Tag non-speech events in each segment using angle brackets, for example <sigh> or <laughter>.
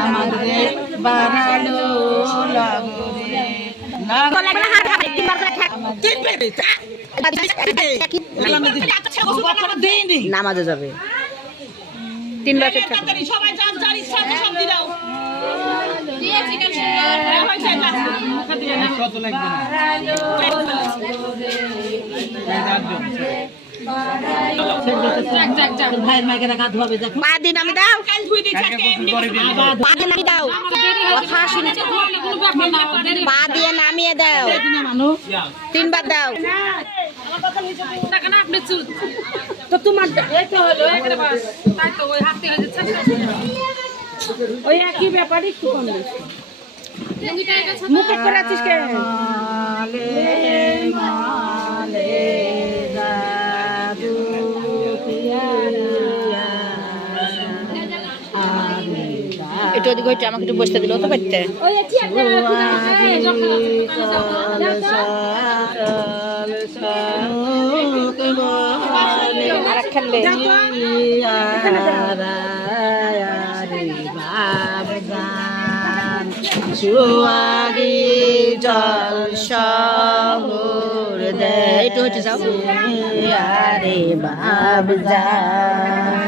আমাদের বাড়ালো লাগরে নামাজে যাবে। তিনবার কে সবাই দাও পা দাও দিয়ে নামিয়ে তিনবার দাও তোমার মুখে করে আছিস কে একটু ওদিকে হচ্ছে আমাকে একটু বসতে দিল তো পারতে খেললে সুয়ারি জল শহর দে একটু হচ্ছে যাও। আরে বাবজান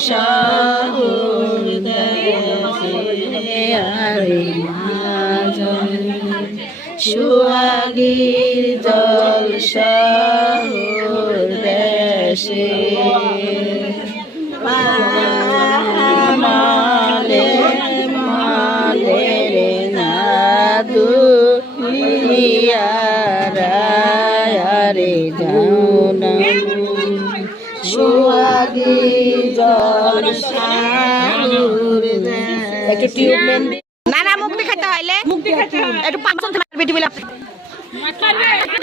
দেশে আরে সুয়াগির জল শহর দেশে মালে একটু টিউবম্যান না না মুখ দেখাতে হইলে। মুখ দেখাতে একটু পাঁচজন তোমার বেটি বলে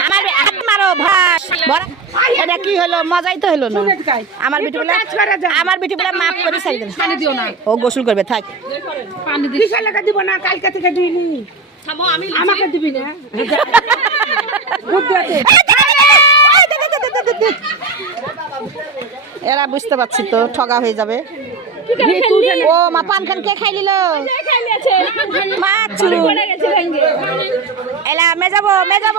আমার মারো ভাস এটা কি হলো? মজাই তো হলো না। আমার বেটি বলে আমার বেটি বলে মাফ করে ছাড়ি দিল পানি দিও না। ও গোসল করবে থাক। পানি দিস। বিশাল লাগা দিব না কালকে থেকে দিইনি। আমাকে দিবি না। <laughs> এরা বুঝতে পারছি তো ঠগা হয়ে যাবে। ও মা পান খান কে খাই নিল এলা মে যাব মে যাব।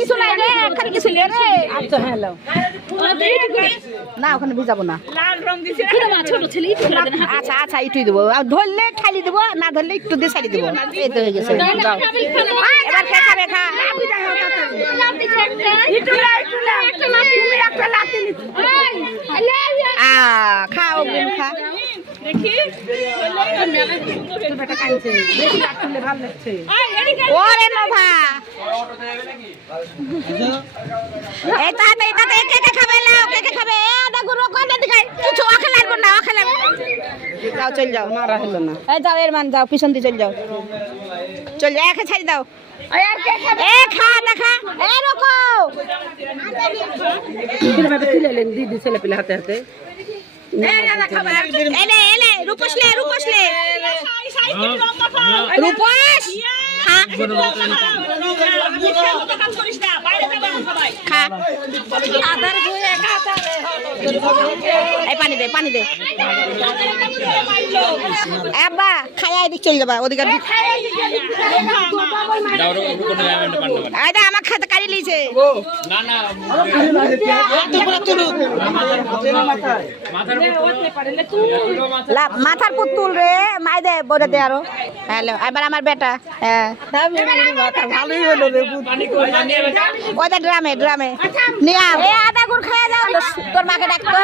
কিছু নাই রে কিছু রে। আচ্ছা হ্যালো না ওখানে ভিজাবো না লাল রং দিছে ছোট ছেলে আচ্ছা আচ্ছা একটুই দেবো আর ধরলে খালি দেবো না ধরলে একটু দিয়ে ছাড়ি দেবো এই তো হয়ে গেছে এবার খাও খা ওরে নোভা এই তাতে তাতে কে কে খাবে লাও কে কে খাবে। এ দেখো রকম দেখাই। কিছু লাগবে না লাগবে যাও চল যাও মারা হলো না। এই যাও এর মান যাও পিছন দিয়ে চল যাও। চল যাও একে ছাড়ি দাও। এ খা দেখা। এ রকো। দিদি ছেলে পেলে হাতে হাতে। এলে এলে রূপস লে রূপস লে রূপস! খা। খা। এই পানি দে পানি দে। আব্বা খাই। দিক চলে যাবা ওদিকে এই দা আমার খাতে কারি ধরে লিছে মাথার পুতুল রে মাই দে বলে দে আরও। হ্যালো এবার আমার বেটা হ্যাঁ। ওদের ড্রামে ড্রামে। নিয়ে আদা গুড় খেয়ে যাও তোর মাকে ডাকতো